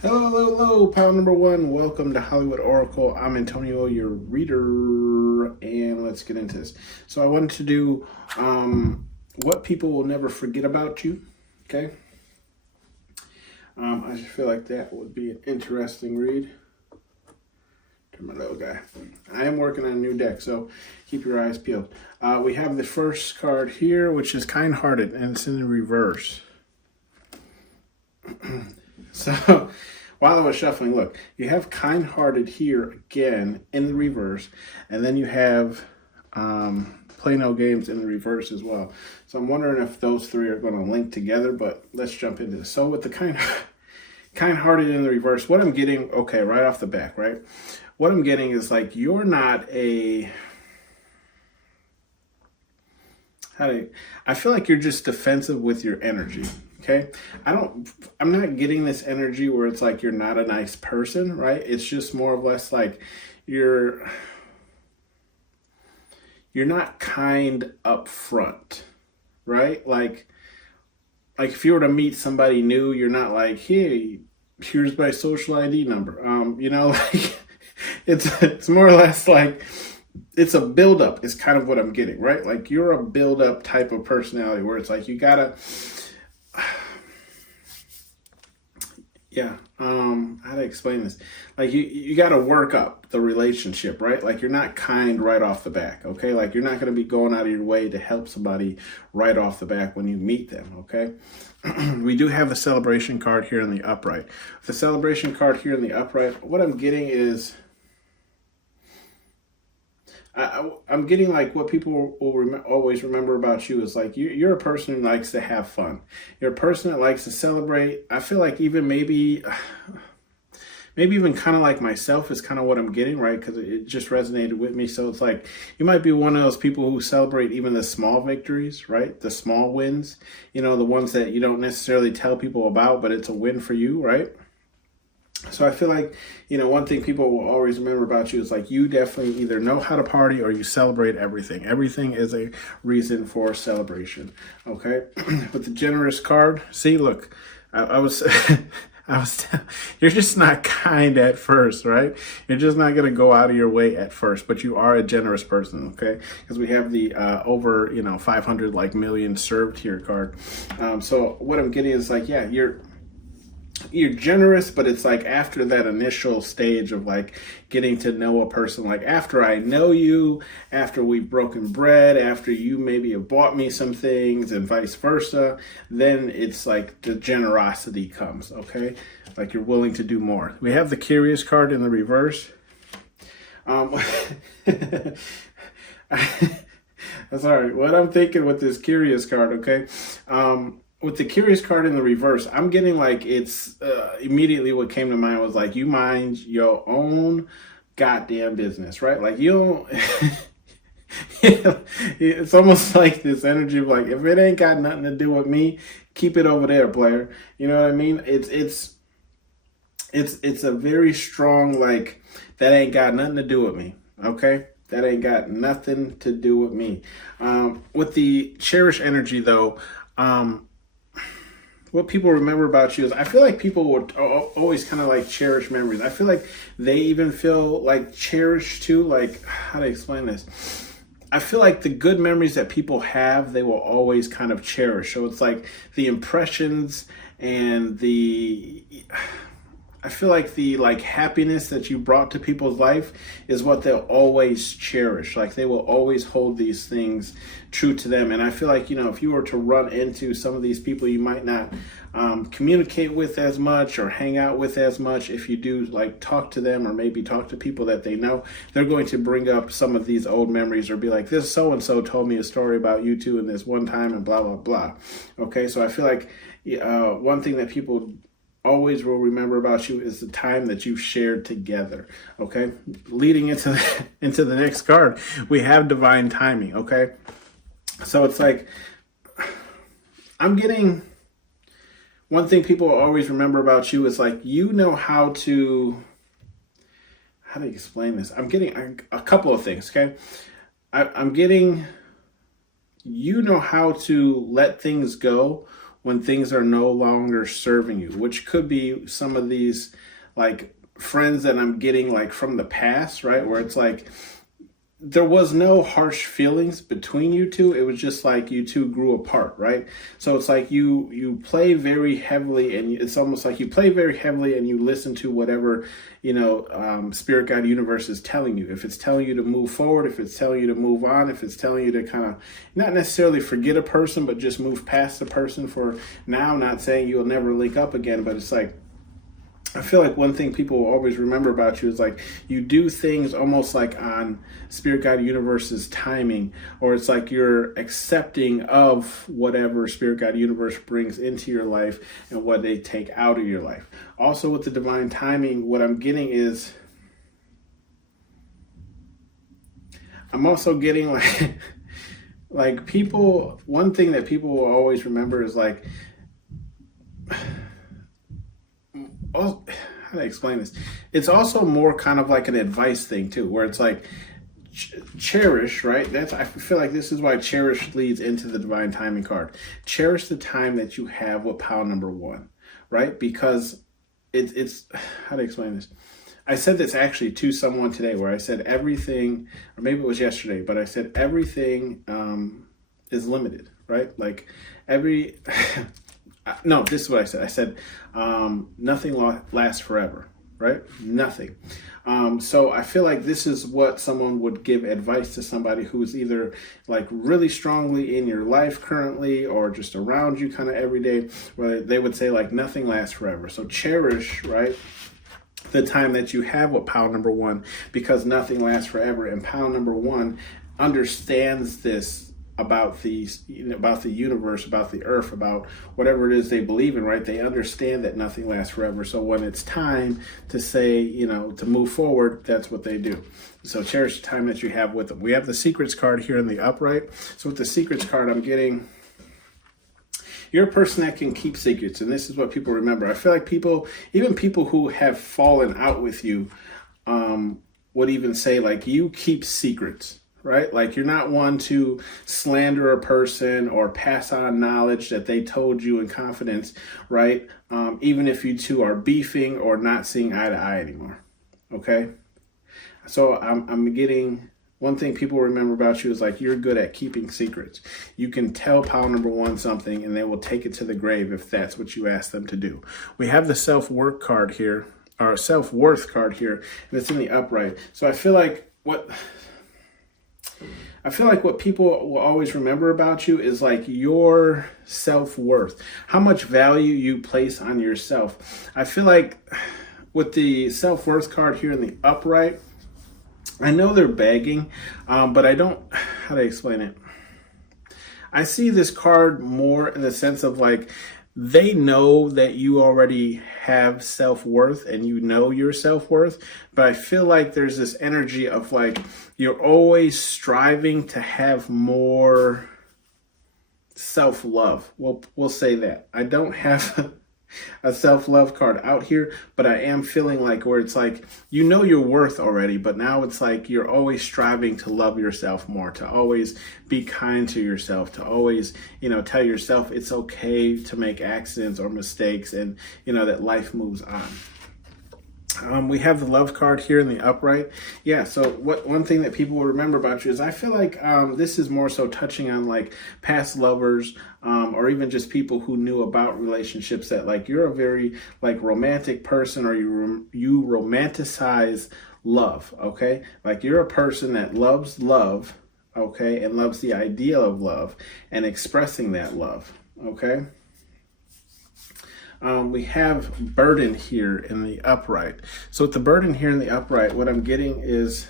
Hello, hello, hello, pal number one. Welcome to Hollywood Oracle. I'm Antonio, your reader, and let's get into this. So I wanted to do what people will never forget about you. Okay. I just feel like that would be an interesting read. Turn my little guy. I am working on a new deck, so keep your eyes peeled. We have the first card here, which is kind-hearted, and it's in the reverse. So while I was shuffling, look, you have kind-hearted here again in the reverse, and then you have play no games in the reverse as well. So I'm wondering if those three are going to link together, but let's jump into this. So with the kind-hearted in the reverse, what I'm getting, okay, right off the back, right? What I'm getting is like you're not a I feel like you're just defensive with your energy. Okay. I'm not getting this energy where it's like you're not a nice person, right? It's just more or less like you're not kind up front, right? Like if you were to meet somebody new, you're not like, hey, here's my social ID number. Like it's more or less like it's a buildup is kind of what I'm getting, right? Like you're a buildup type of personality where it's like you gotta, how to explain this? Like you gotta work up the relationship, right? Like you're not kind right off the back, okay? Like you're not gonna be going out of your way to help somebody right off the back when you meet them, okay? We do have the celebration card here in the upright. The celebration card here in the upright, what I'm getting is I'm getting like what people will always remember about you is like you're a person who likes to have fun. You're a person that likes to celebrate. I feel like even maybe even kind of like myself is kind of what I'm getting, right? Because it just resonated with me. So it's like you might be one of those people who celebrate even the small victories, right? The small wins, the ones that you don't necessarily tell people about, but it's a win for you, right? So I feel like, one thing people will always remember about you is like you definitely either know how to party or you celebrate everything. Everything is a reason for celebration. Okay. With the generous card, see, look, I was, you're just not kind at first, right? You're just not going to go out of your way at first, but you are a generous person. Okay. Because we have the over, 500 like million served here card. So what I'm getting is like, yeah, you're generous, but it's like after that initial stage of like getting to know a person, like after I know you, after we've broken bread, after you maybe have bought me some things and vice versa, then it's like the generosity comes, okay? Like you're willing to do more. We have the curious card in the reverse. Sorry, what I'm thinking with this curious card, okay? With the curious card in the reverse, I'm getting like it's immediately what came to mind was like you mind your own goddamn business, right? Like you don't. It's almost like this energy of like if it ain't got nothing to do with me, keep it over there, player. You know what I mean? It's a very strong like that ain't got nothing to do with me. Okay. That ain't got nothing to do with me. With the cherish energy though, what people remember about you is I feel like people would always kind of like cherish memories. I feel like they even feel like cherished too. Like, how to explain this? I feel like the good memories that people have, they will always kind of cherish. So it's like the impressions and I feel like the like happiness that you brought to people's life is what they'll always cherish. Like they will always hold these things true to them. And I feel like, if you were to run into some of these people you might not communicate with as much or hang out with as much, if you do like talk to them or maybe talk to people that they know, they're going to bring up some of these old memories or be like, this so-and-so told me a story about you two in this one time and blah, blah, blah. Okay. So I feel like one thing that people always will remember about you is the time that you've shared together. Okay. Leading into the next card, we have divine timing. Okay. So it's like, I'm getting one thing people will always remember about you is like, how do you explain this? I'm getting a couple of things. Okay. I'm getting, how to let things go when things are no longer serving you, which could be some of these like friends that I'm getting like from the past, right? Where it's like there was no harsh feelings between you two. It was just like you two grew apart, right? So it's like you play very heavily, and it's almost like you play very heavily and you listen to whatever, spirit guide universe is telling you. If it's telling you to move forward, if it's telling you to move on, if it's telling you to kind of not necessarily forget a person, but just move past the person for now. Not saying you'll never link up again, but it's like, I feel like one thing people will always remember about you is like you do things almost like on Spirit Guide Universe's timing, or it's like you're accepting of whatever Spirit Guide Universe brings into your life and what they take out of your life. Also with the divine timing, what I'm getting is I'm also getting like people, one thing that people will always remember is like, how do I explain this? It's also more kind of like an advice thing too, where it's like cherish, right? I feel like this is why cherish leads into the divine timing card. Cherish the time that you have with pile number one, right? Because it's how do I explain this? I said this actually to someone today, where I said everything, or maybe it was yesterday, but I said everything is limited, right? Like no, this is what I said. I said, nothing lasts forever, right? Nothing. So I feel like this is what someone would give advice to somebody who's either like really strongly in your life currently or just around you kind of every day, where they would say like nothing lasts forever. So cherish, right, the time that you have with pile number one, because nothing lasts forever. And pile number one understands this about about the universe, about the earth, about whatever it is they believe in, right? They understand that nothing lasts forever. So when it's time to say, to move forward, that's what they do. So cherish the time that you have with them. We have the secrets card here in the upright. So with the secrets card, I'm getting, you're a person that can keep secrets. And this is what people remember. I feel like even people who have fallen out with you, would even say like, you keep secrets. Right? Like you're not one to slander a person or pass on knowledge that they told you in confidence, right? Even if you two are beefing or not seeing eye to eye anymore. Okay? So I'm getting, one thing people remember about you is like you're good at keeping secrets. You can tell pile number one something and they will take it to the grave if that's what you ask them to do. We have the self-worth card here, or self-worth card here, and it's in the upright. So I feel like what people will always remember about you is like your self-worth, how much value you place on yourself. I feel like with the self-worth card here in the upright, I know they're begging, but I don't, how do I explain it? I see this card more in the sense of like, they know that you already have self-worth and you know your self-worth, but I feel like there's this energy of like, you're always striving to have more self-love. We'll say that. I don't have a self-love card out here, but I am feeling like where it's like, you know your worth already, but now it's like you're always striving to love yourself more, to always be kind to yourself, to always, tell yourself it's okay to make accidents or mistakes, and that life moves on. We have the love card here in the upright. Yeah, so one thing that people will remember about you is I feel like this is more so touching on like past lovers, or even just people who knew about relationships, that like you're a very like romantic person, or you romanticize love, okay? Like you're a person that loves love, okay, and loves the idea of love and expressing that love, okay? We have burden here in the upright. So with the burden here in the upright, what I'm getting is,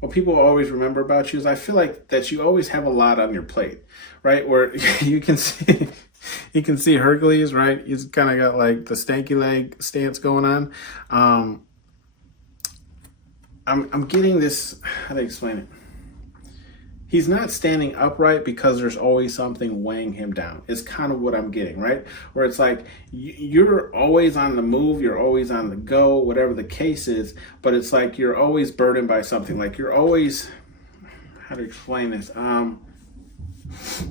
what people always remember about you is I feel like that you always have a lot on your plate, right? Where you can see Hercules, right? He's kind of got like the stanky leg stance going on. I'm getting this, how do I explain it? He's not standing upright because there's always something weighing him down. It's kind of what I'm getting, right? Where it's like you're always on the move, you're always on the go, whatever the case is, but it's like you're always burdened by something. Like you're always, how to explain this?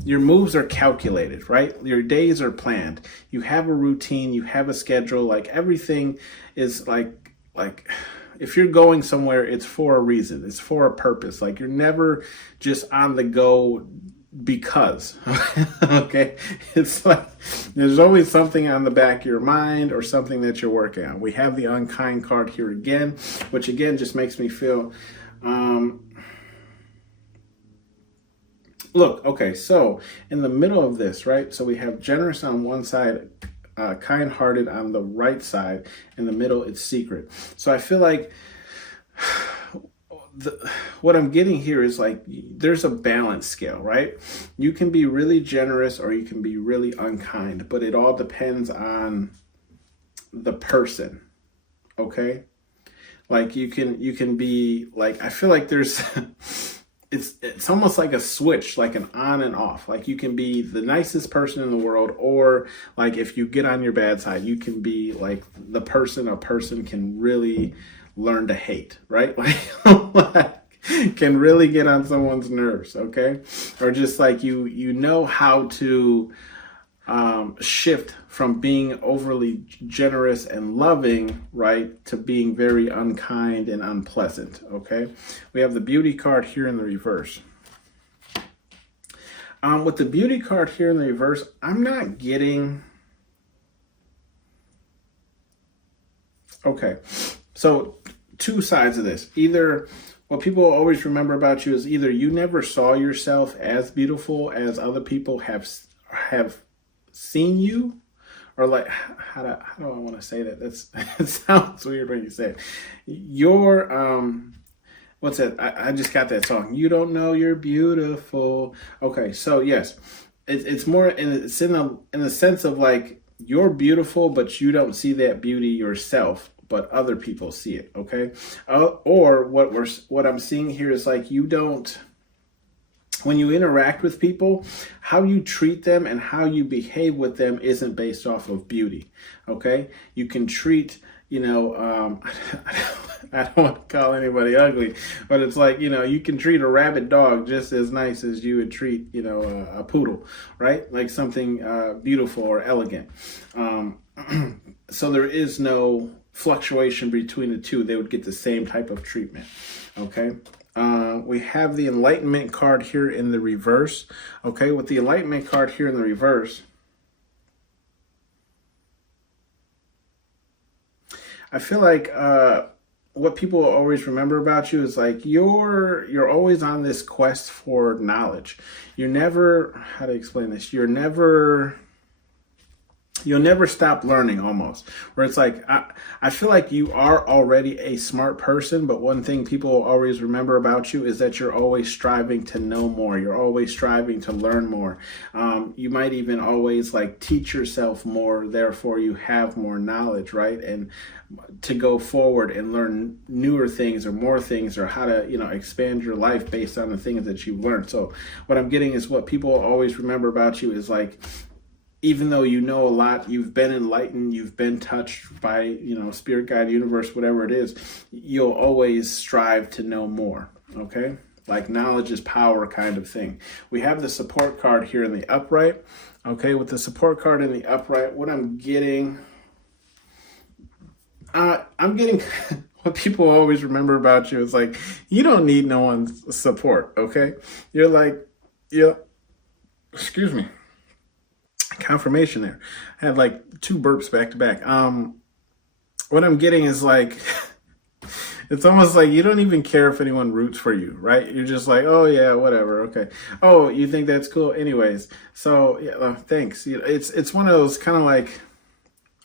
your moves are calculated, right? Your days are planned. You have a routine, you have a schedule, like everything is like if you're going somewhere, it's for a reason. It's for a purpose. Like you're never just on the go because okay, it's like there's always something on the back of your mind or something that you're working on. We have the unkind card here again, which again just makes me feel look, okay, so in the middle of this, right, so we have generous on one side, kind-hearted on the right side. In the middle, it's secret. So I feel like what I'm getting here is like there's a balance scale, right? You can be really generous or you can be really unkind, but it all depends on the person, okay? Like you can be like, I feel like there's it's almost like a switch, like an on and off. Like you can be the nicest person in the world, or like if you get on your bad side, you can be like the person a person can really learn to hate, right? Like can really get on someone's nerves, okay? Or just like you know how to shift from being overly generous and loving, right, to being very unkind and unpleasant, okay? We have the beauty card here in the reverse. With the beauty card here in the reverse, I'm not getting... Okay, so two sides of this. Either what people always remember about you is either you never saw yourself as beautiful as other people have seen you, or like how do I want to say that? It sounds weird when you say it. Your what's that? I just got that song. You don't know you're beautiful. Okay, so yes, it's more it's in the sense of like you're beautiful, but you don't see that beauty yourself, but other people see it. Okay, or what I'm seeing here is like you don't. When you interact with people, how you treat them and how you behave with them isn't based off of beauty, okay? You can treat, I don't want to call anybody ugly, but it's like, you can treat a rabid dog just as nice as you would treat, a poodle, right? Like something beautiful or elegant. So there is no fluctuation between the two. They would get the same type of treatment, okay? We have the Enlightenment card here in the reverse. Okay, with the Enlightenment card here in the reverse, I feel like what people always remember about you is like you're always on this quest for knowledge. You're never, how to explain this? You'll never stop learning, almost, where it's like I feel like you are already a smart person, but one thing people will always remember about you is that you're always striving to know more. You're always striving to learn more. You might even always like teach yourself more, therefore you have more knowledge, right? And to go forward and learn newer things or more things, or how to expand your life based on the things that you've learned. So what I'm getting is what people always remember about you is like, even though you know a lot, you've been enlightened, you've been touched by, spirit guide, universe, whatever it is, you'll always strive to know more, okay? Like knowledge is power kind of thing. We have the support card here in the upright, okay? With the support card in the upright, what I'm getting what people always remember about you is like, you don't need no one's support, okay? You're like, excuse me. Confirmation there. I had like 2 burps back to back. What I'm getting is like, it's almost like you don't even care if anyone roots for you, right? You're just like, oh yeah, whatever, okay. Oh, you think that's cool? Anyways, so yeah, thanks. It's one of those kind of like,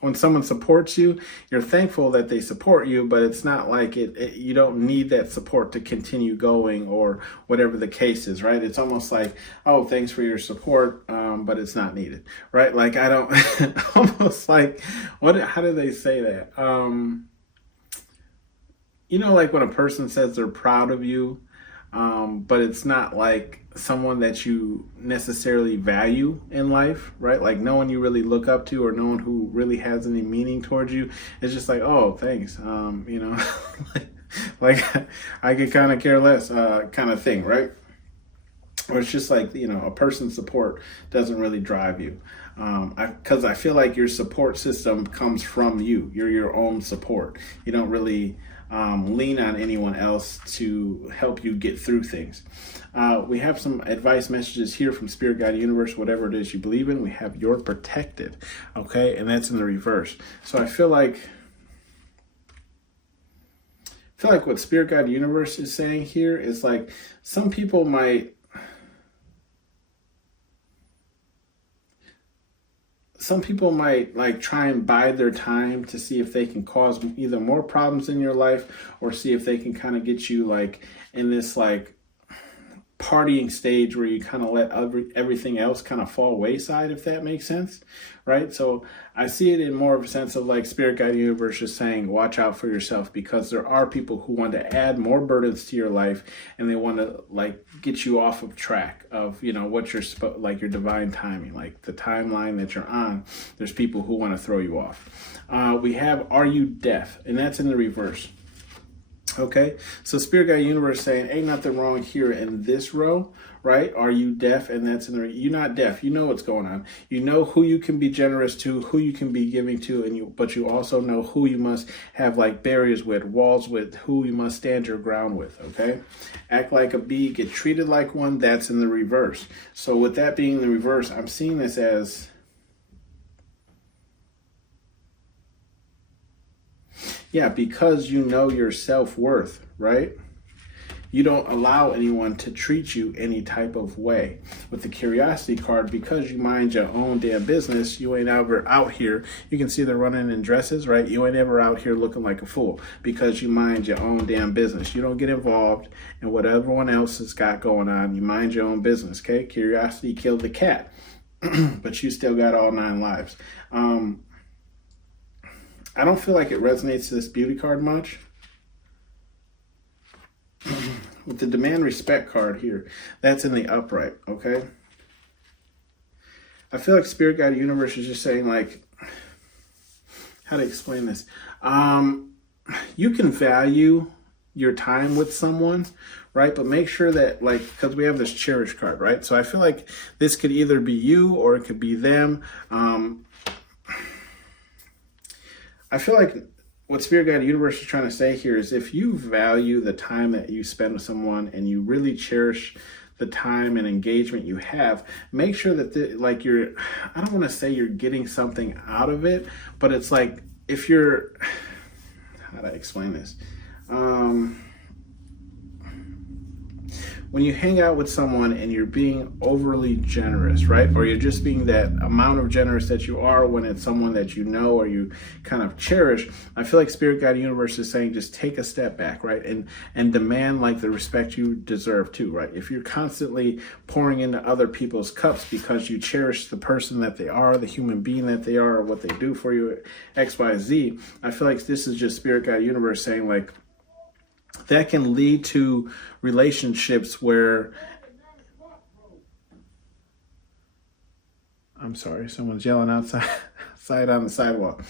when someone supports you, you're thankful that they support you, but it's not like you don't need that support to continue going or whatever the case is, right? It's almost like, oh, thanks for your support, but it's not needed, right? Like I don't, almost like, how do they say that? Like when a person says they're proud of you, but it's not like someone that you necessarily value in life, right? Like no one you really look up to or no one who really has any meaning towards you. It's just like, oh, thanks. like I could kind of care less kind of thing, right? or it's just like, a person's support doesn't really drive you. Because I feel like your support system comes from you. You're your own support. You don't really lean on anyone else to help you get through things. We have some advice messages here from Spirit, God, Universe, whatever it is you believe in. We have "You're protected," okay, and that's in the reverse. So I feel like what Spirit, God, Universe is saying here is like some people might like try and bide their time to see if they can cause either more problems in your life, or see if they can kind of get you like in this like partying stage where you kind of let everything else kind of fall wayside, if that makes sense, right? So I see it in more of a sense of like Spirit, Guide, Universe just saying, watch out for yourself, because there are people who want to add more burdens to your life, and they want to like get you off of track of, what you're like your divine timing, like the timeline that you're on. There's people who want to throw you off. We have "Are you deaf?" and that's in the reverse. Okay, so Spirit, Guide, Universe saying, ain't nothing wrong here in this row, right? Are you deaf? And that's in the, you're not deaf. You know what's going on. You know who you can be generous to, who you can be giving to, but you also know who you must have like barriers with, walls with, who you must stand your ground with, okay? Act like a bee, get treated like one. That's in the reverse. So with that being the reverse, I'm seeing this as, yeah, because you know your self-worth, right? You don't allow anyone to treat you any type of way. With the Curiosity card, because you mind your own damn business, you ain't ever out here. You can see they're running in dresses, right? You ain't ever out here looking like a fool, because you mind your own damn business. You don't get involved in what everyone else has got going on. You mind your own business, okay? Curiosity killed the cat, but you still got all 9 lives. I don't feel like it resonates to this beauty card much. With the Demand Respect card here, that's in the upright, okay? I feel like Spirit, Guide, Universe is just saying like, how to explain this? You can value your time with someone, right? But make sure that like, because we have this Cherish card, right? So I feel like this could either be you or it could be them. I feel like what Spirit, Guide, Universe is trying to say here is if you value the time that you spend with someone and you really cherish the time and engagement you have, make sure that I don't want to say you're getting something out of it, but it's like if you're, how do I explain this? When you hang out with someone and you're being overly generous, right? Or you're just being that amount of generous that you are when it's someone that you know or you kind of cherish, I feel like Spirit, Guide, Universe is saying just take a step back, right? And demand like the respect you deserve too, right? If you're constantly pouring into other people's cups because you cherish the person that they are, the human being that they are, or what they do for you, X, Y, Z, I feel like this is just Spirit, Guide, Universe saying like, that can lead to relationships where, I'm sorry, someone's yelling outside on the sidewalk.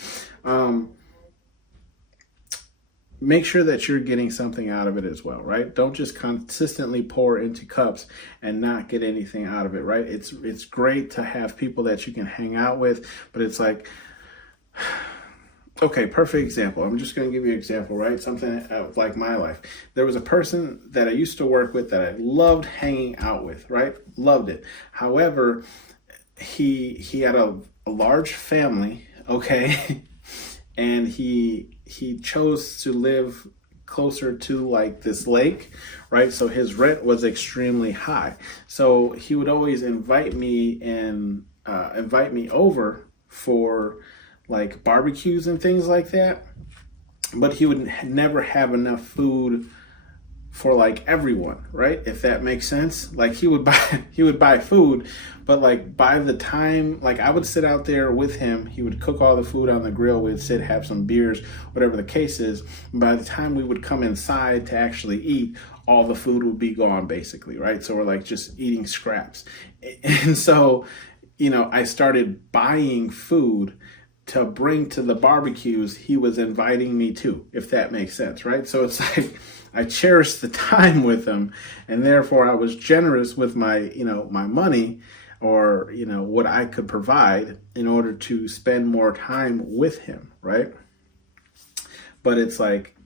Make sure that you're getting something out of it as well, right? Don't just consistently pour into cups and not get anything out of it, right? It's great to have people that you can hang out with, but it's like, okay, perfect example. I'm just going to give you an example, right? Something like my life. There was a person that I used to work with that I loved hanging out with, right? Loved it. However, he had a large family, okay? And he chose to live closer to like this lake, right? So his rent was extremely high. So he would always invite me over for like barbecues and things like that, but he would never have enough food for like everyone, right? If that makes sense. Like he would buy food, but like by the time like I would sit out there with him, he would cook all the food on the grill, we'd sit, have some beers, whatever the case is. By the time we would come inside to actually eat, all the food would be gone basically, right? So we're like just eating scraps. And so, I started buying food to bring to the barbecues he was inviting me to, if that makes sense, right? So it's like I cherished the time with him, and therefore I was generous with my, my money, or, what I could provide in order to spend more time with him, right? But it's like,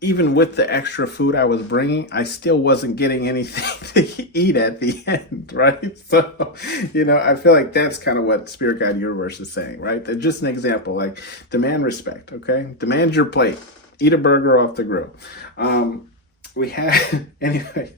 even with the extra food I was bringing, I still wasn't getting anything to eat at the end, right? So, I feel like that's kind of what Spirit Guide Universe is saying, right? They're just an example, like demand respect, okay? Demand your plate. Eat a burger off the grill. We have, anyway,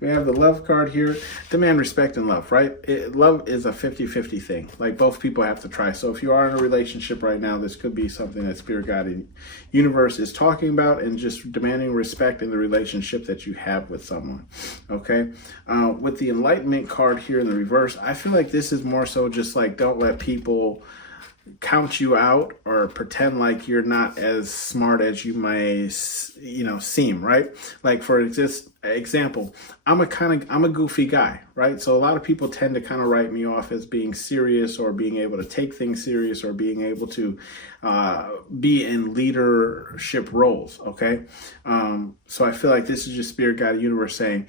we have the love card here. Demand respect and love, right? Love is a 50-50 thing. Like, both people have to try. So if you are in a relationship right now, this could be something that Spirit Guide Universe is talking about, and just demanding respect in the relationship that you have with someone, okay? With the enlightenment card here in the reverse, I feel like this is more so just like, don't let people count you out or pretend like you're not as smart as you may, seem, right? Like, for example, I'm a goofy guy, right? So a lot of people tend to kind of write me off as being serious, or being able to take things serious, or being able to be in leadership roles, okay? So I feel like this is just Spirit Guide Universe saying,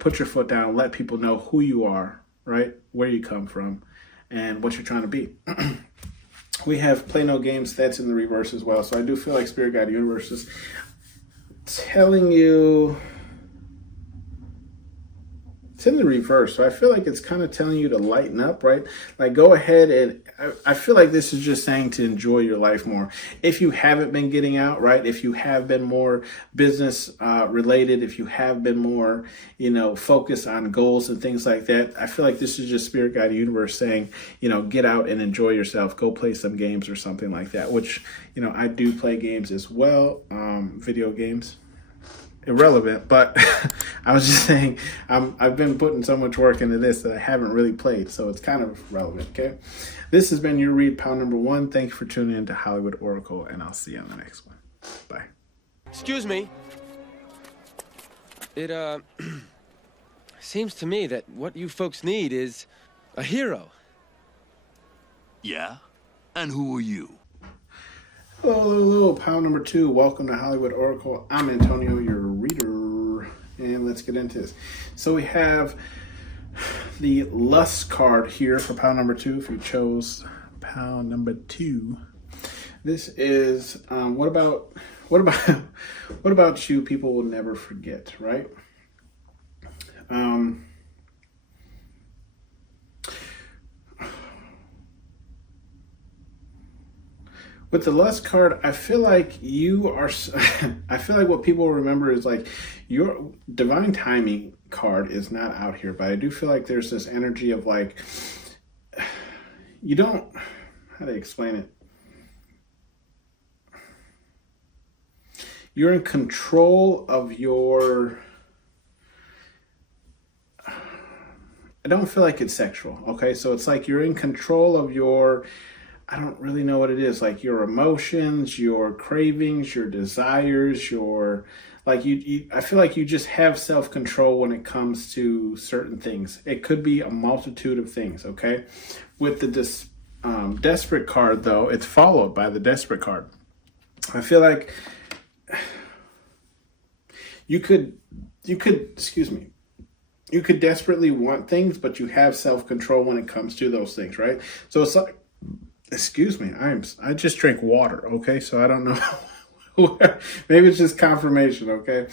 put your foot down, let people know who you are, right? Where you come from and what you're trying to be. We have play no games. That's in the reverse as well. So I do feel like Spirit Guide Universe is telling you, it's in the reverse. So I feel like it's kind of telling you to lighten up, right? Like, go ahead, and I feel like this is just saying to enjoy your life more. If you haven't been getting out, right? If you have been more business related, if you have been more, focused on goals and things like that, I feel like this is just Spirit Guide Universe saying, get out and enjoy yourself. Go play some games or something like that, which, I do play games as well, video games. Irrelevant, but I was just saying, I've been putting so much work into this that I haven't really played, so it's kind of relevant, okay? This has been your read, pal number 1. Thank you for tuning in to Hollywood Oracle, and I'll see you on the next one. Bye. Excuse me. It, seems to me that what you folks need is a hero. Yeah? And who are you? Hello, pal number 2. Welcome to Hollywood Oracle. I'm Antonio, your reader, and let's get into this. So we have the Lust card here for pal number 2. If you chose pal number 2, this is what about you? People will never forget, right? With the Lust card, I feel like you are, I feel like what people remember is like your divine timing card is not out here, but I do feel like there's this energy of like, you don't, how do I explain it? You're in control of your, I don't feel like it's sexual, okay? So it's like you're in control of your, I don't really know what it is, like your emotions, your cravings, your desires, your, like you I feel like you just have self-control when it comes to certain things. It could be a multitude of things, okay? With the Desperate card, though, it's followed by the Desperate card. I feel like you could, excuse me, you could desperately want things, but you have self-control when it comes to those things, right? So it's like, excuse me, I just drank water, okay? So I don't know. Maybe it's just confirmation, okay?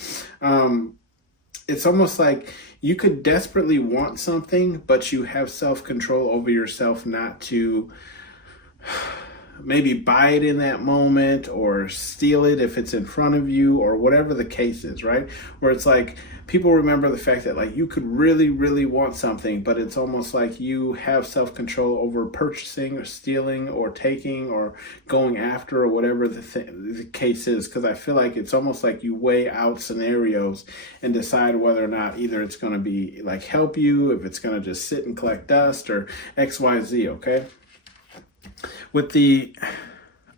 It's almost like you could desperately want something, but you have self-control over yourself not to maybe buy it in that moment or steal it if it's in front of you or whatever the case is, right? Where it's like people remember the fact that like you could really, really want something, but it's almost like you have self-control over purchasing or stealing or taking or going after or whatever the case is. Because I feel like it's almost like you weigh out scenarios and decide whether or not either it's going to be like help you, if it's going to just sit and collect dust or X, Y, Z, okay? With the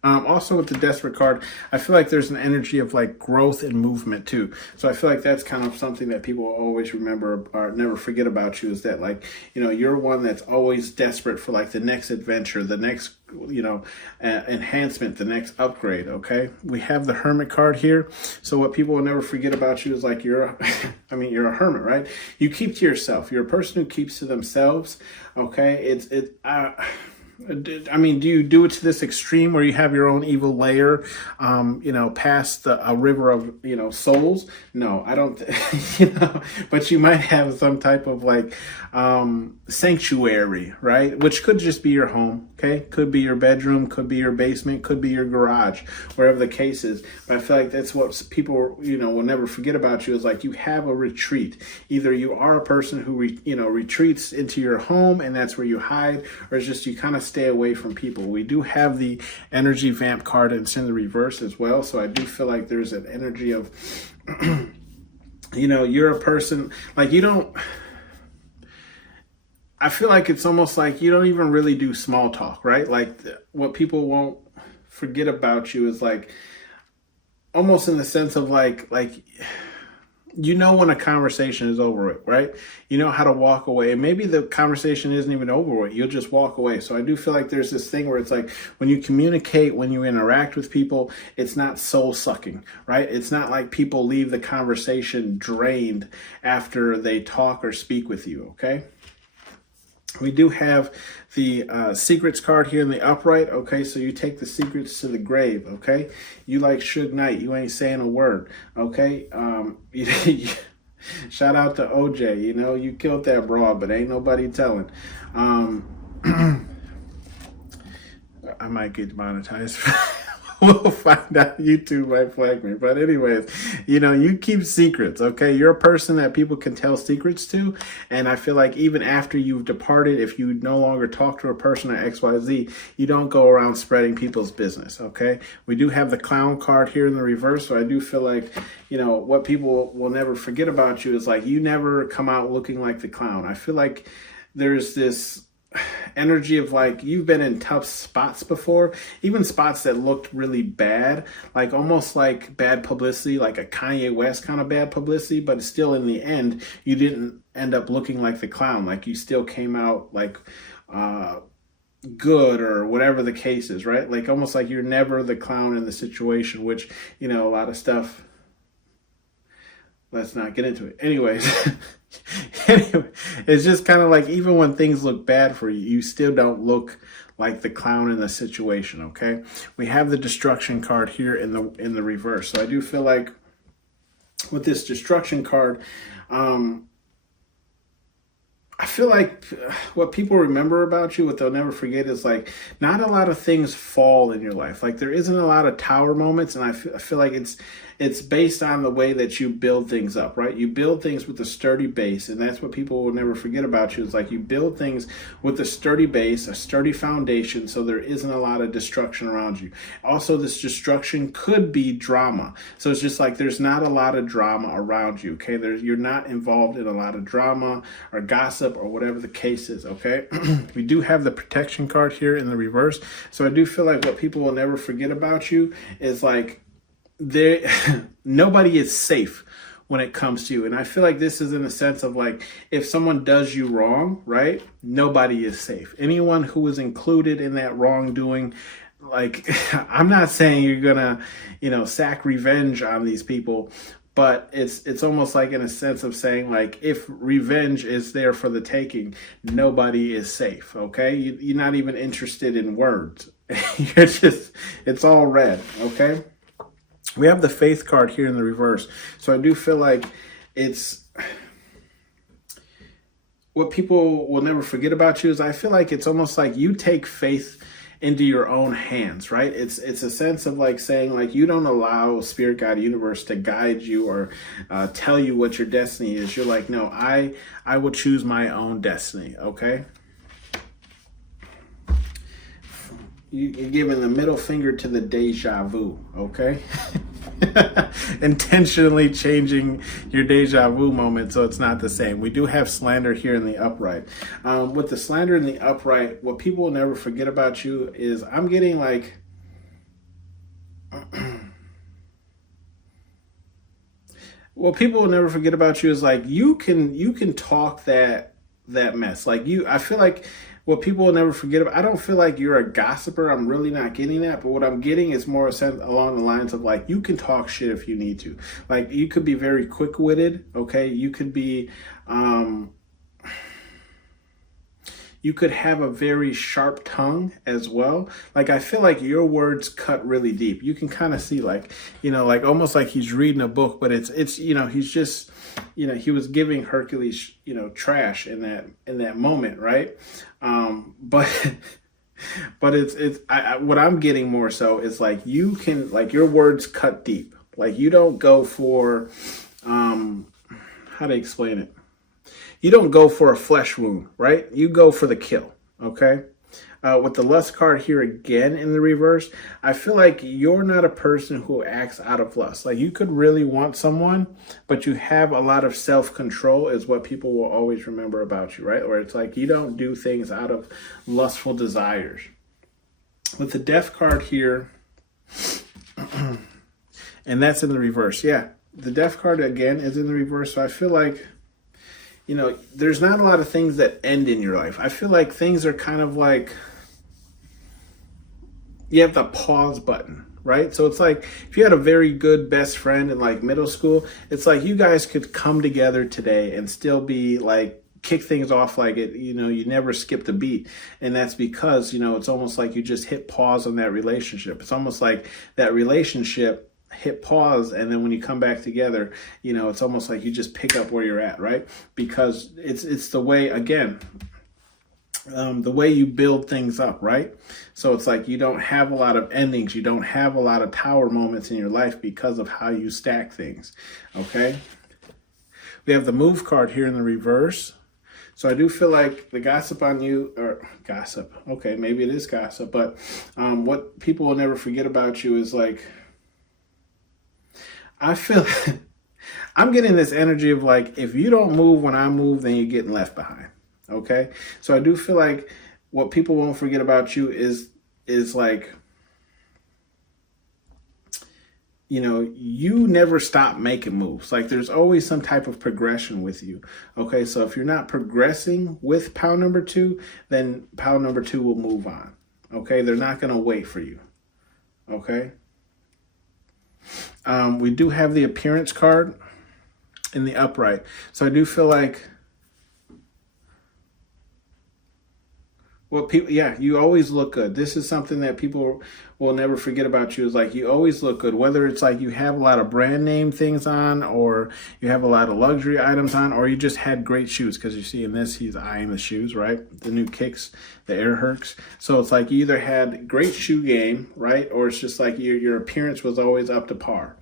Also with the Desperate card, I feel like there's an energy of like growth and movement too. So I feel like that's kind of something that people will always remember or never forget about you, is that like, you know, you're one that's always desperate for like the next adventure, the next, you know, enhancement, the next upgrade. Okay. We have the Hermit card here. So what people will never forget about you is like you're you're a hermit, right? You keep to yourself. You're a person who keeps to themselves. Okay. I mean, do you do it to this extreme where you have your own evil lair, you know, past a river of, you know, souls? No, I don't, you know, but you might have some type of like sanctuary, right? Which could just be your home, okay? Could be your bedroom, could be your basement, could be your garage, wherever the case is. But I feel like that's what people, you know, will never forget about you, is like you have a retreat. Either you are a person who, retreats into your home and that's where you hide, or it's just you kind of stay away from people. We do have the energy vamp card, and it's in the reverse as well. So I do feel like there's an energy of, you know, you're a person like you don't. I feel like it's almost like you don't even really do small talk, right? Like what people won't forget about you is like almost in the sense of like you know when a conversation is over with, right? You know how to walk away. And maybe the conversation isn't even over with. You'll just walk away. So I do feel like there's this thing where it's like when you communicate, when you interact with people, it's not soul sucking, right? It's not like people leave the conversation drained after they talk or speak with you, okay? We do have the secrets card here in the upright. Okay, so you take the secrets to the grave. Okay, you like Suge Knight. You ain't saying a word. Okay, shout out to OJ. You know, you killed that broad, but ain't nobody telling. I might get monetized. We'll find out. YouTube might flag me. But anyways, you know, you keep secrets, okay? You're a person that people can tell secrets to. And I feel like even after you've departed, if you no longer talk to a person or XYZ, you don't go around spreading people's business, okay? We do have the clown card here in the reverse. So I do feel like, you know, what people will never forget about you is like you never come out looking like the clown. I feel like there's this energy of like you've been in tough spots before, even spots that looked really bad, like almost like bad publicity, like a Kanye West kind of bad publicity, but still in the end you didn't end up looking like the clown. Like you still came out like good or whatever the case is, right? Like almost like you're never the clown in the situation, which, you know, a lot of stuff, let's not get into it. Anyways, anyway, it's just kind of like even when things look bad for you, you still don't look like the clown in the situation, okay? We have the destruction card here in the reverse. So I do feel like with this destruction card, I feel like what people remember about you, what they'll never forget, is like not a lot of things fall in your life. Like there isn't a lot of tower moments, and I feel like it's based on the way that you build things up, right? You build things with a sturdy base, and that's what people will never forget about you. Is like you build things with a sturdy base, a sturdy foundation, so there isn't a lot of destruction around you. Also, this destruction could be drama. So it's just like there's not a lot of drama around you, okay? You're not involved in a lot of drama or gossip or whatever the case is, okay? We do have the protection card here in the reverse. So I do feel like what people will never forget about you is like nobody is safe when it comes to you. And I feel like this is in the sense of like, if someone does you wrong, right? Nobody is safe. Anyone who is included in that wrongdoing, like, I'm not saying you're gonna, you know, sack revenge on these people, but it's almost like in a sense of saying like, if revenge is there for the taking, nobody is safe, okay? You're not even interested in words. You're just, it's all red, okay? We have the faith card here in the reverse. So I do feel like it's what people will never forget about you is I feel like it's almost like you take faith into your own hands, right? It's a sense of like saying like you don't allow spirit, God, universe to guide you or tell you what your destiny is. You're like, no, I will choose my own destiny, okay? You're giving the middle finger to the deja vu, okay? Intentionally changing your deja vu moment so it's not the same. We do have slander here in the upright. With the slander in the upright, what people will never forget about you is I'm getting like What people will never forget about you is like you can talk that mess. Like I feel like what people will never forget about. I don't feel like you're a gossiper. I'm really not getting that. But what I'm getting is more a sense along the lines of like you can talk shit if you need to. Like you could be very quick witted. Okay, you could be. You could have a very sharp tongue as well. Like I feel like your words cut really deep. You can kind of see like, like almost like he's reading a book, but it's he's just, he was giving Hercules, trash in that moment, right? But but what I'm getting more so is like you can like your words cut deep. Like you don't go for how to explain it. You don't go for a flesh wound, right? You go for the kill, okay? With the lust card here again in the reverse, I feel like you're not a person who acts out of lust. Like you could really want someone, but you have a lot of self-control is what people will always remember about you, right? Or it's like you don't do things out of lustful desires. With the death card here, and that's in the reverse. Yeah, the death card again is in the reverse, so I feel like there's not a lot of things that end in your life. I feel like things are kind of like you have the pause button, right? So it's like if you had a very good best friend in like middle school, it's like you guys could come together today and still be like kick things off like it, you never skipped a beat. And that's because, it's almost like you just hit pause on that relationship. It's almost like that relationship hit pause, and then when you come back together, it's almost like you just pick up where you're at, right? Because it's the way, again, the way you build things up, right? So it's like you don't have a lot of endings, you don't have a lot of tower moments in your life because of how you stack things, okay? We have the move card here in the reverse. So I do feel like the gossip on you, or gossip, okay, maybe it is gossip, but what people will never forget about you is like, I feel I'm getting this energy of like, if you don't move when I move, then you're getting left behind. Okay. So I do feel like what people won't forget about you is like, you never stop making moves. Like there's always some type of progression with you. Okay. So if you're not progressing with pile number 2, then pile number 2 will move on. Okay. They're not going to wait for you. Okay. We do have the appearance card in the upright. So I do feel like you always look good. This is something that people will never forget about you is like you always look good, whether it's like you have a lot of brand name things on, or you have a lot of luxury items on, or you just had great shoes. Because you see in this, he's eyeing the shoes, right? The new kicks, the Air Hercs. So it's like you either had great shoe game, right? Or it's just like your appearance was always up to par.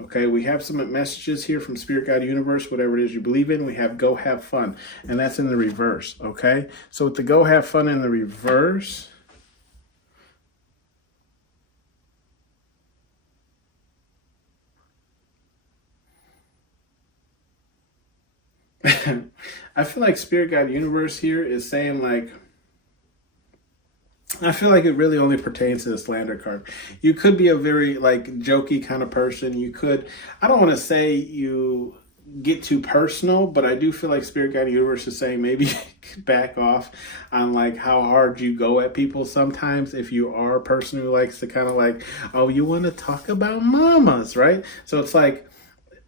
Okay, we have some messages here from Spirit Guide Universe, whatever it is you believe in. We have go have fun, and that's in the reverse, okay? So with the go have fun in the reverse, I feel like Spirit Guide Universe here is saying like, I feel like it really only pertains to the slander card. You could be a very like jokey kind of person. You could, I don't want to say you get too personal, but I do feel like Spirit Guide Universe is saying maybe back off on like how hard you go at people sometimes if you are a person who likes to kind of like, oh, you want to talk about mamas, right? So it's like,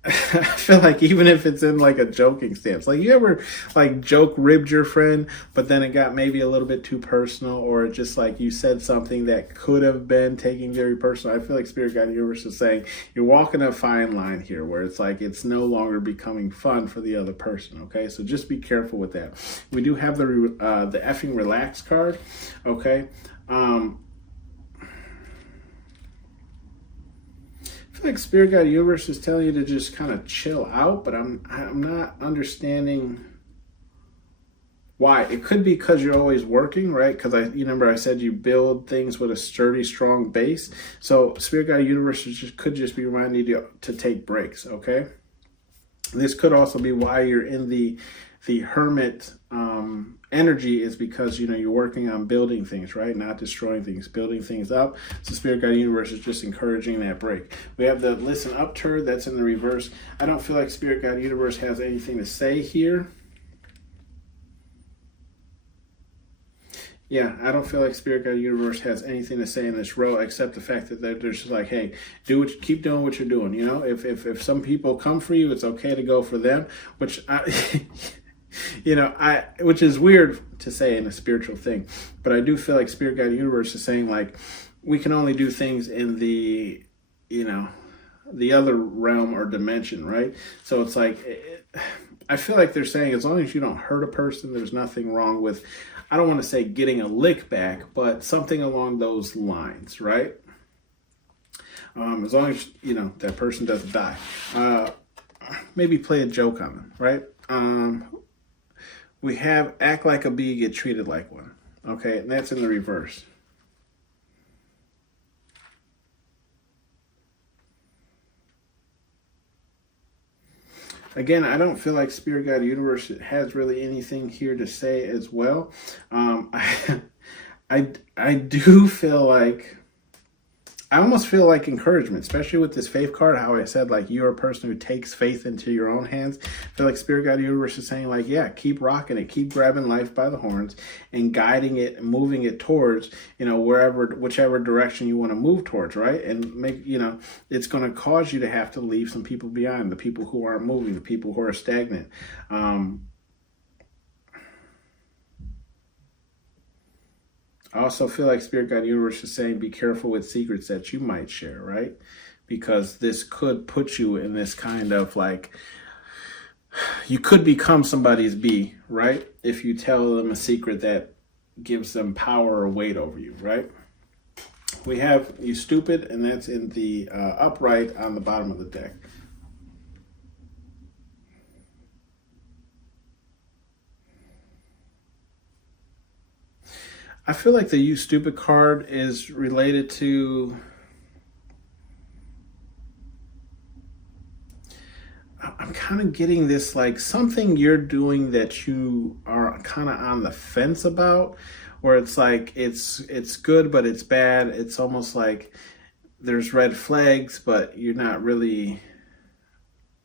I feel like even if it's in like a joking stance, like you ever like joke ribbed your friend, but then it got maybe a little bit too personal, or just like you said something that could have been taken very personal. I feel like Spirit Guide Universe is saying you're walking a fine line here where it's like it's no longer becoming fun for the other person. Okay, so just be careful with that. We do have the effing relax card. Okay. I feel like Spirit Guide Universe is telling you to just kind of chill out, but I'm not understanding why. It could be because you're always working, right? Because you remember I said you build things with a sturdy, strong base. So Spirit Guide Universe could just be reminding you to take breaks, okay? This could also be why you're in the hermit energy, is because you're working on building things, right? Not destroying things, building things up. So Spirit Guide Universe is just encouraging that break. We have the listen up turd that's in the reverse. I don't feel like Spirit Guide Universe has anything to say here. Yeah, I don't feel like Spirit Guide Universe has anything to say in this row except the fact that they're just like, hey, keep doing what you're doing. If some people come for you, it's okay to go for them, which which is weird to say in a spiritual thing, but I do feel like Spirit Guide Universe is saying like we can only do things in the the other realm or dimension, right? So it's like I feel like they're saying as long as you don't hurt a person, there's nothing wrong with, I don't want to say getting a lick back, but something along those lines, right? As long as that person doesn't die, maybe play a joke on them, right? We have act like a bee, get treated like one. Okay, and that's in the reverse. Again, I don't feel like Spirit Guide Universe has really anything here to say as well. I do feel like, I almost feel like encouragement, especially with this faith card, how I said, like, you're a person who takes faith into your own hands. I feel like Spirit Guide Universe is saying, like, yeah, keep rocking it, keep grabbing life by the horns and guiding it and moving it towards, whichever direction you want to move towards, right? And make, it's going to cause you to have to leave some people behind, the people who aren't moving, the people who are stagnant. I also feel like Spirit Guide Universe is saying be careful with secrets that you might share, right? Because this could put you in this kind of like, you could become somebody's bee, right? If you tell them a secret that gives them power or weight over you, right? We have you stupid, and that's in the upright on the bottom of the deck. I feel like the you stupid card is related to, I'm kind of getting this like something you're doing that you are kind of on the fence about, where it's like it's good but it's bad. It's almost like there's red flags but you're not really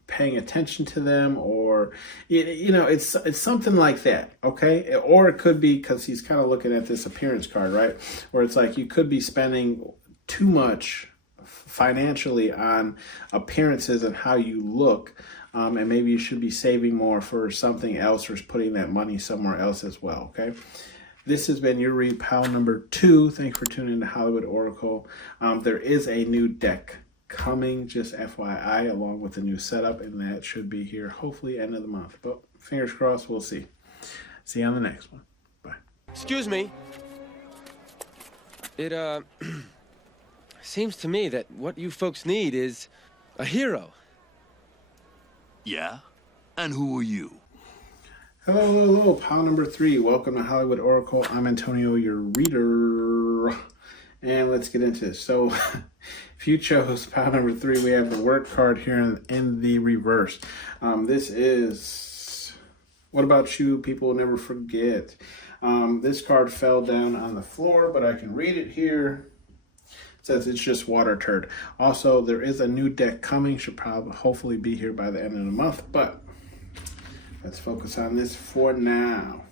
paying attention to them, or it's something like that, okay? Or it could be because he's kind of looking at this appearance card, right, where it's like you could be spending too much financially on appearances and how you look, and maybe you should be saving more for something else or putting that money somewhere else as well, okay? This has been your read, pal number 2. Thanks for tuning in to Hollywood Oracle. There is a new deck coming, just FYI, along with the new setup, and that should be here hopefully end of the month, but fingers crossed. We'll see you on the next one. Bye. Excuse me. It seems to me that what you folks need is a hero. Yeah? And who are you? Hello, pal number 3. Welcome to Hollywood Oracle. I'm Antonio, your reader. And let's get into this. So if you chose pile number 3, we have the work card here in the reverse. This is, what about you? People will never forget. This card fell down on the floor, but I can read it here. It says it's just water turd. Also, there is a new deck coming. Should probably hopefully be here by the end of the month, but let's focus on this for now.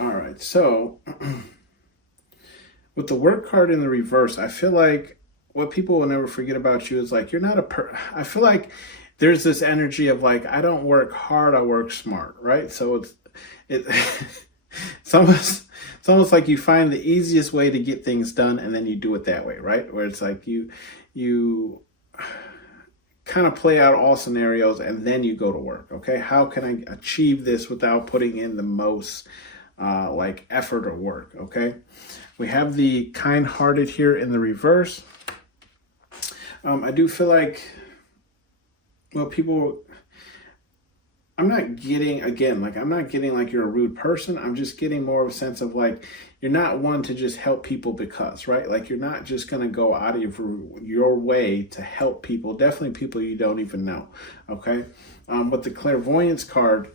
All right, so with the work card in the reverse, I feel like what people will never forget about you is like you're not I feel like there's this energy of like, I don't work hard, I work smart, right? So it's almost like you find the easiest way to get things done and then you do it that way, right? Where it's like you kind of play out all scenarios and then you go to work, okay? How can I achieve this without putting in the most like effort or work, okay? We have the kind-hearted here in the reverse. I do feel like, well, people, I'm not getting, again, like, I'm not getting like you're a rude person. I'm just getting more of a sense of like, you're not one to just help people because, right? Like, you're not just going to go out of your way to help people, definitely people you don't even know, okay? But the clairvoyance card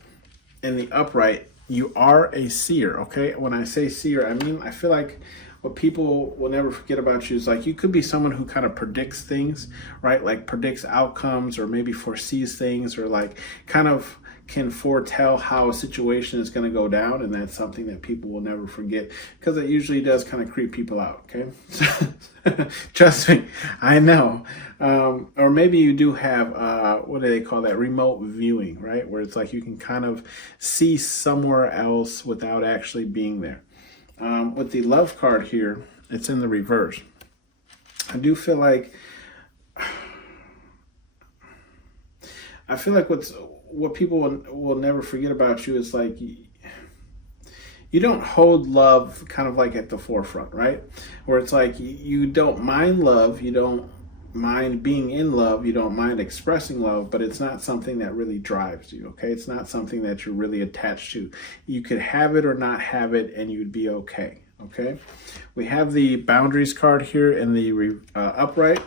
in the upright, you are a seer, okay? When I say seer, I mean, I feel like what people will never forget about you is like, you could be someone who kind of predicts things, right? Like predicts outcomes, or maybe foresees things, or like kind of can foretell how a situation is going to go down. And that's something that people will never forget, because it usually does kind of creep people out, okay? Trust me, I know. Or maybe you do have, what do they call that? Remote viewing, right? Where it's like you can kind of see somewhere else without actually being there. With the love card here, it's in the reverse. I do feel like, what people will never forget about you is like, you don't hold love kind of like at the forefront, right? Where it's like, you don't mind love, you don't mind being in love, you don't mind expressing love, but it's not something that really drives you, okay? It's not something that you're really attached to. You could have it or not have it, and you'd be okay, okay? We have the boundaries card here in the upright.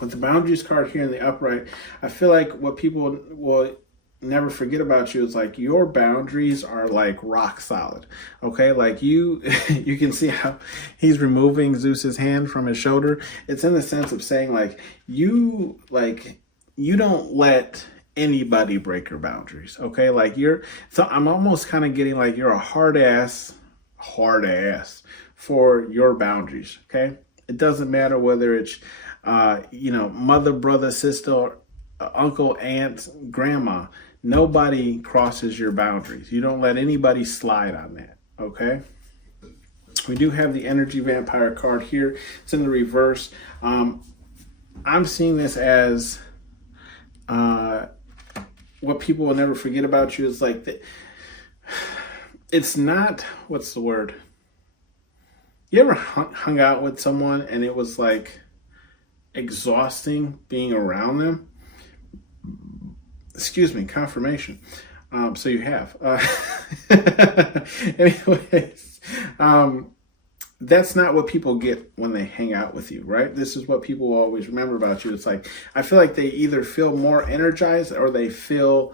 With the boundaries card here in the upright, I feel like what people will never forget about you is like, your boundaries are like rock solid, okay? Like you can see how he's removing Zeus's hand from his shoulder. It's in the sense of saying like, you don't let anybody break your boundaries, okay? Like so I'm almost kind of getting like, you're a hard ass for your boundaries, okay? It doesn't matter whether it's mother, brother, sister, uncle, aunt, grandma. Nobody crosses your boundaries. You don't let anybody slide on that, okay? We do have the energy vampire card here. It's in the reverse. I'm seeing this as what people will never forget about you is like, it's not, what's the word? You ever hung out with someone and it was like exhausting being around them? Excuse me, confirmation. So you have. Anyways, that's not what people get when they hang out with you, right? This is what people will always remember about you. It's like, I feel like they either feel more energized or they feel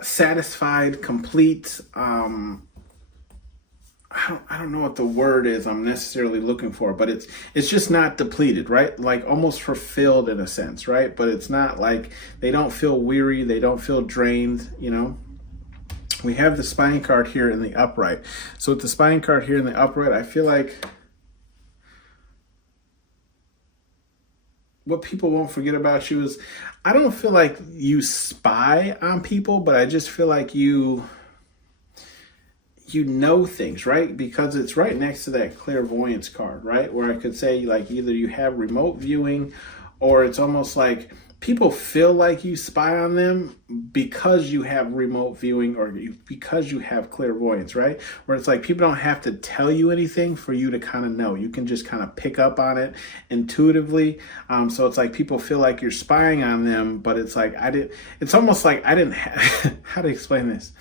satisfied, complete. I don't know what the word is I'm necessarily looking for, but it's just not depleted, right? Like almost fulfilled in a sense, right? But it's not like they don't feel weary, they don't feel drained, you know? We have the spine card here in the upright. So with the spine card here in the upright, I feel like what people won't forget about you is, I don't feel like you spy on people, but I just feel like you know things, right? Because it's right next to that clairvoyance card, right? Where I could say like, either you have remote viewing, or it's almost like people feel like you spy on them because you have remote viewing, or because you have clairvoyance, right? Where it's like, people don't have to tell you anything for you to kind of know. You can just kind of pick up on it intuitively. So it's like, people feel like you're spying on them, but it's like, it's almost like I didn't how to explain this?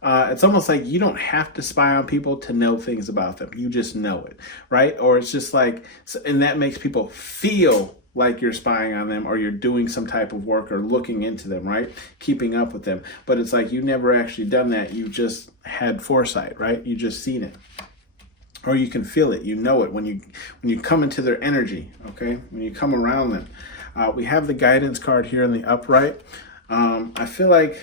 It's almost like you don't have to spy on people to know things about them. You just know it, right? Or it's just like, and that makes people feel like you're spying on them, or you're doing some type of work or looking into them, right? Keeping up with them. But it's like, you never actually done that. You just had foresight, right? You just seen it. Or you can feel it. You know it when you come into their energy, okay? When you come around them. We have the guidance card here in the upright. I feel like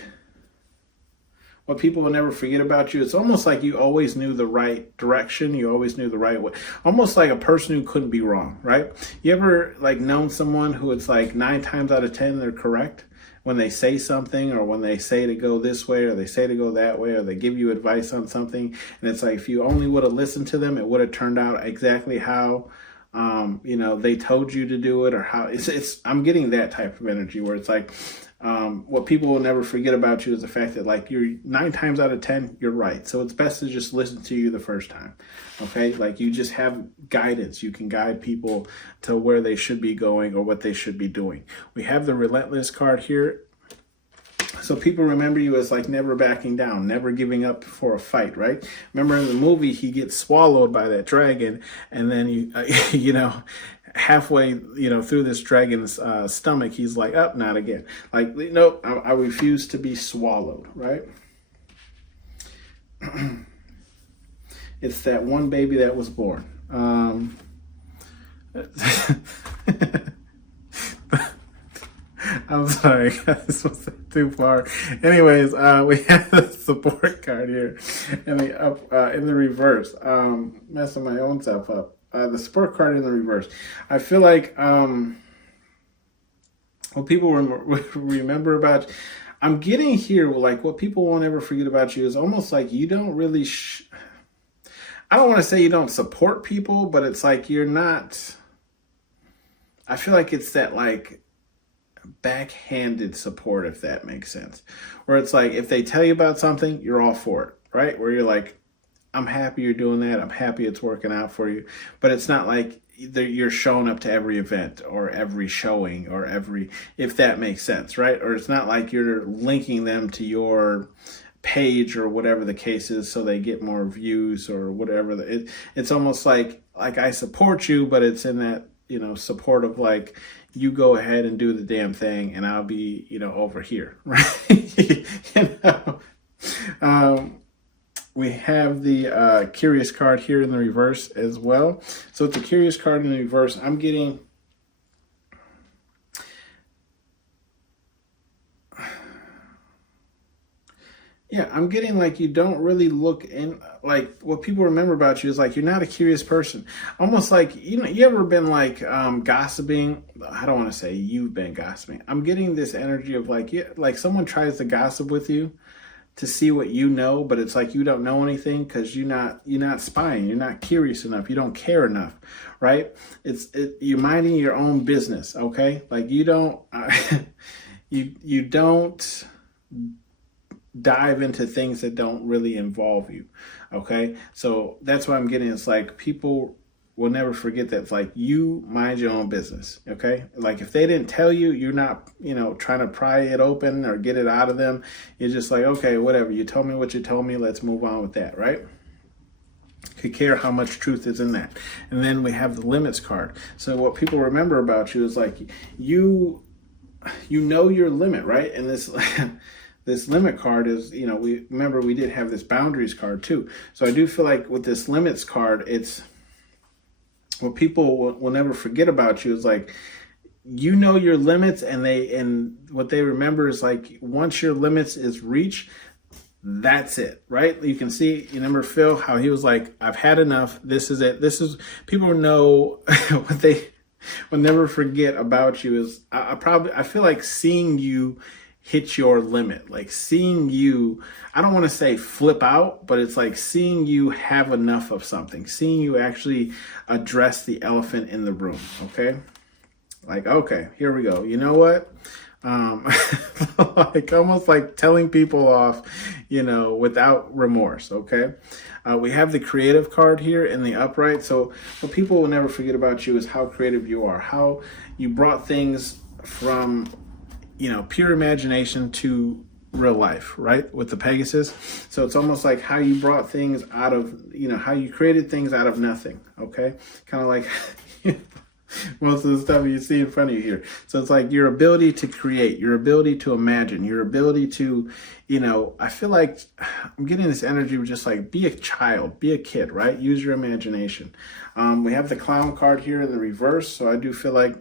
what people will never forget about you, it's almost like you always knew the right direction. You always knew the right way. Almost like a person who couldn't be wrong, right? You ever like known someone who it's like 9 times out of 10 they're correct when they say something, or when they say to go this way, or they say to go that way, or they give you advice on something, and it's like, if you only would have listened to them, it would have turned out exactly how they told you to do it, or how I'm getting that type of energy where it's like, what people will never forget about you is the fact that like, you're 9 times out of 10, you're right. So it's best to just listen to you the first time. Okay. Like, you just have guidance. You can guide people to where they should be going or what they should be doing. We have the relentless card here. So people remember you as like never backing down, never giving up for a fight, right? Remember in the movie, he gets swallowed by that dragon, and then you know, halfway, through this dragon's stomach, he's like, up, not again. Like, nope, I refuse to be swallowed, right? It's that one baby that was born. I'm sorry, this was too far. Anyways, we have the support card here in the reverse. Messing my own self up. The support card in the reverse. I feel like what people remember about. I'm getting here, like what people won't ever forget about you is almost like you don't really. I don't want to say you don't support people, but it's like you're not. I feel like it's that like backhanded support, if that makes sense, where it's like if they tell you about something, you're all for it, right? Where you're like, I'm happy you're doing that, I'm happy it's working out for you, but it's not like you're showing up to every event or every showing or if that makes sense, right? Or it's not like you're linking them to your page or whatever the case is so they get more views or whatever. It's almost like I support you, but it's in that support of like, you go ahead and do the damn thing and I'll be, over here, right? We have the curious card here in the reverse as well. So with the curious card in the reverse, I'm getting like you don't really look in, like what people remember about you is like you're not a curious person. Almost like, you ever been like gossiping? I don't want to say you've been gossiping. I'm getting this energy of like someone tries to gossip with you to see what you know, but it's like you don't know anything because you're not spying, you're not curious enough, you don't care enough, right? You're minding your own business, okay? Like you don't you don't dive into things that don't really involve you, okay? So that's what I'm getting. It's like people will never forget that. It's like you mind your own business, okay? Like if they didn't tell you, you're not trying to pry it open or get it out of them. You're just like, okay, whatever, you told me what you told me, let's move on with that, right? Could care how much truth is in that. And then we have the limits card. So what people remember about you is like you know your limit, right? And this this limit card is, we did have this boundaries card too. So I do feel like with this limits card, it's what people will never forget about you is like, your limits, and what they remember is like, once your limits is reached, that's it, right? You can see, you remember Phil, how he was like, I've had enough. This is it. People know what they will never forget about you is I feel like seeing you hit your limit, like seeing you, I don't want to say flip out, but it's like seeing you have enough of something, seeing you actually address the elephant in the room, okay? Like, okay, here we go. You know what? Like almost like telling people off, without remorse, okay? We have the creative card here in the upright. So what people will never forget about you is how creative you are, how you brought things from pure imagination to real life, right? With the Pegasus. So it's almost like how you brought things out of, how you created things out of nothing, okay? Kind of like most of the stuff you see in front of you here. So it's like your ability to create, your ability to imagine, your ability to, I feel like I'm getting this energy of just like, be a child, be a kid, right? Use your imagination. We have the clown card here in the reverse. So I do feel like,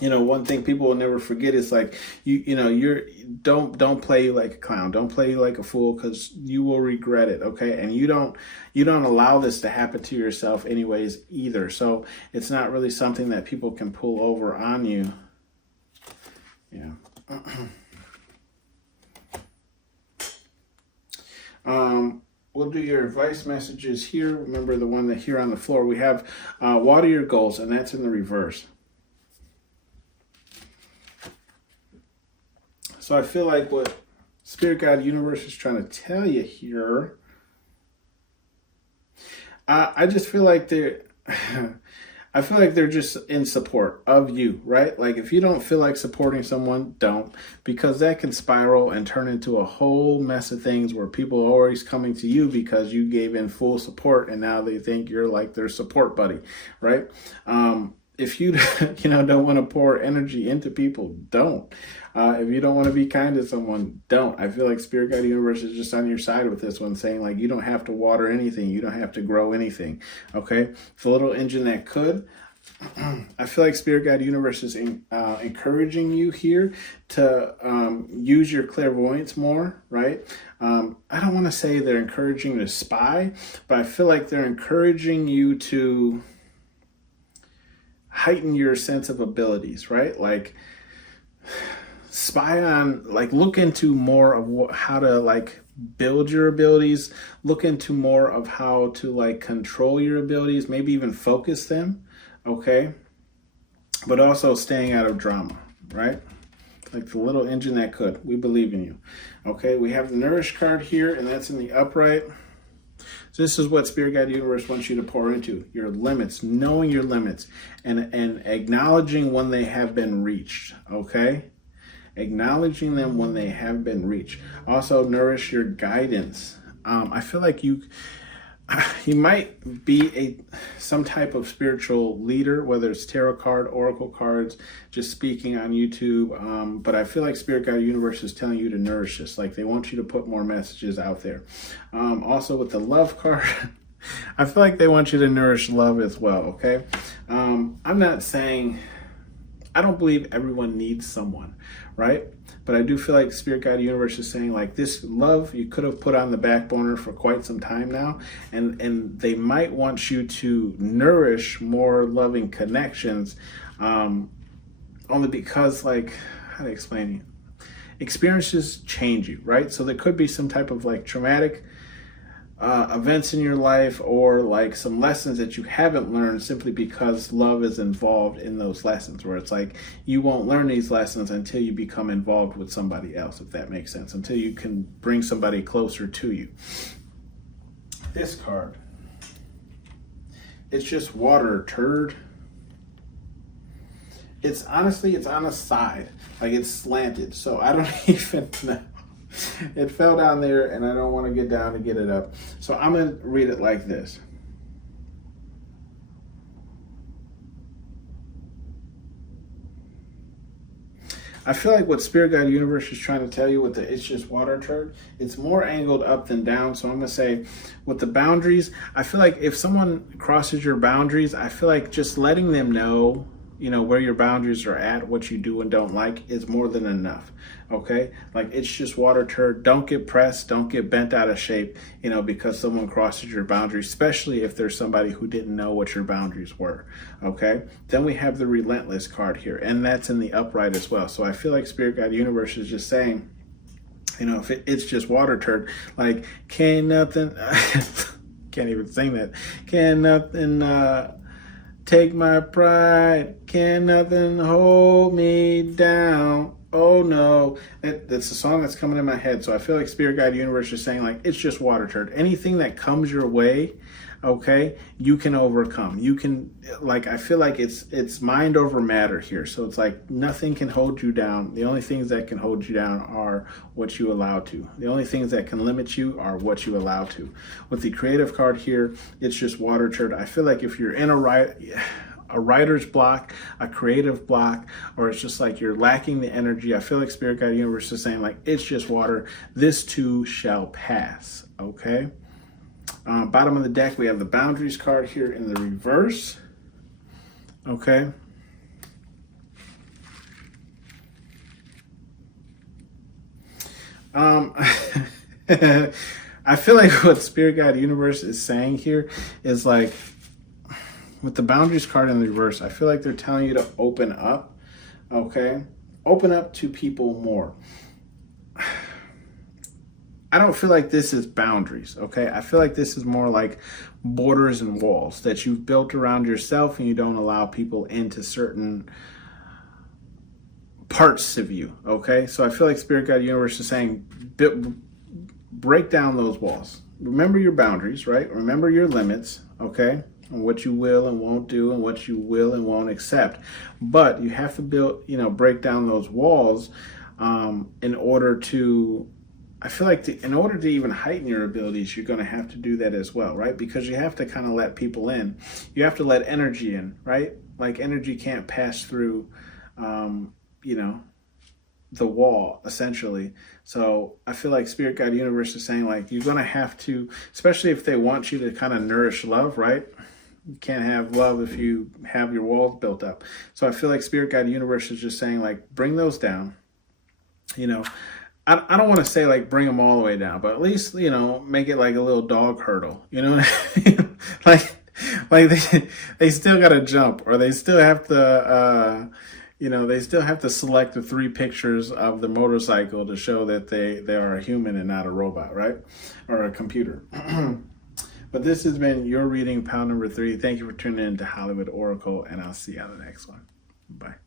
one thing people will never forget is like, don't play like a clown. Don't play like a fool, because you will regret it. Okay. And you don't allow this to happen to yourself anyways either. So it's not really something that people can pull over on you. Yeah. We'll do your advice messages here. Remember the one that here on the floor, we have, water your goals, and that's in the reverse. So I feel like what Spirit Guide Universe is trying to tell you here, I just feel like I feel like they're just in support of you, right? Like if you don't feel like supporting someone, don't, because that can spiral and turn into a whole mess of things where people are always coming to you because you gave in full support and now they think you're like their support buddy, right? If you don't want to pour energy into people, don't. If you don't want to be kind to someone, don't. I feel like Spirit Guide Universe is just on your side with this one, saying like you don't have to water anything, you don't have to grow anything. Okay, it's a little engine that could. I feel like Spirit Guide Universe is encouraging you here to use your clairvoyance more, right? I don't want to say they're encouraging you to spy, but I feel like they're encouraging you to heighten your sense of abilities, right? Like spy on, like look into more of how to like build your abilities, look into more of how to like control your abilities, maybe even focus them, okay? But also staying out of drama, right? Like the little engine that could. We believe in you. Okay, we have the Nourish card here, and that's in the upright. So this is what Spirit Guide Universe wants you to pour into. Your limits, knowing your limits, and acknowledging when they have been reached, okay? Acknowledging them when they have been reached. Also, nourish your guidance. I feel like you might be some type of spiritual leader, whether it's tarot card, oracle cards, just speaking on YouTube. But I feel like Spirit Guide Universe is telling you to nourish this. Like they want you to put more messages out there. Also with the love card, I feel like they want you to nourish love as well. Okay. I'm not saying, I don't believe everyone needs someone, right? But I do feel like Spirit Guide Universe is saying like this love you could have put on the back burner for quite some time now, and they might want you to nourish more loving connections, only because like, how to explain it? Experiences change you, right? So there could be some type of like traumatic events in your life, or like some lessons that you haven't learned simply because love is involved in those lessons, where it's like you won't learn these lessons until you become involved with somebody else, if that makes sense, until you can bring somebody closer to you. This card, it's just water, turd. It's honestly, it's on a side, like it's slanted, so I don't even know. It fell down there and I don't want to get down to get it up. So I'm going to read it like this. I feel like what Spirit Guide Universe is trying to tell you with the it's just water turd, it's more angled up than down. So I'm going to say with the boundaries, I feel like if someone crosses your boundaries, I feel like just letting them know, you know, where your boundaries are at, what you do and don't like is more than enough. Okay, like it's just water turd. Don't get pressed, don't get bent out of shape, you know, because someone crosses your boundaries, especially if there's somebody who didn't know what your boundaries were. Okay, then we have the Relentless card here, and that's in the upright as well. So I feel like Spirit Guide Universe is just saying, you know, if it's just water turd, like can nothing can't even sing that. Can nothing take my pride, can nothing hold me down. Oh no, that's a song that's coming in my head. So I feel like Spirit Guide Universe is saying like, it's just water turd. Anything that comes your way, okay, you can overcome. You can, like, I feel like it's mind over matter here. So it's like nothing can hold you down. The only things that can hold you down are what you allow to. The only things that can limit you are what you allow to. With the creative card here, it's just water turd. I feel like if you're in a writer's block, a creative block, or it's just like you're lacking the energy, I feel like Spirit Guide Universe is saying like, it's just water. This too shall pass, okay? Bottom of the deck, we have the Boundaries card here in the reverse, okay? I feel like what Spirit Guide Universe is saying here is like, with the Boundaries card in the reverse, I feel like they're telling you to open up, okay? Open up to people more. I don't feel like this is boundaries, okay? I feel like this is more like borders and walls that you've built around yourself, and you don't allow people into certain parts of you, okay? So I feel like Spirit Guide Universe is saying, break down those walls. Remember your boundaries, right? Remember your limits, okay? and what you will and won't do and what you will and won't accept. But you have to build, break down those walls in order to, I feel like in order to even heighten your abilities, you're going to have to do that as well, right? Because you have to kind of let people in. You have to let energy in, right? Like energy can't pass through, the wall, essentially. So I feel like Spirit Guide Universe is saying, like, you're going to have to, especially if they want you to kind of nourish love, right? You can't have love if you have your walls built up. So I feel like Spirit Guide Universe is just saying, like, bring those down. I don't want to say like bring them all the way down, but at least, make it like a little dog hurdle, like they still got to jump, or they still have to, they still have to select the 3 pictures of the motorcycle to show that they are a human and not a robot, right? Or a computer. But this has been your reading, pile number 3. Thank you for tuning in to Hollywood Oracle, and I'll see you on the next one. Bye.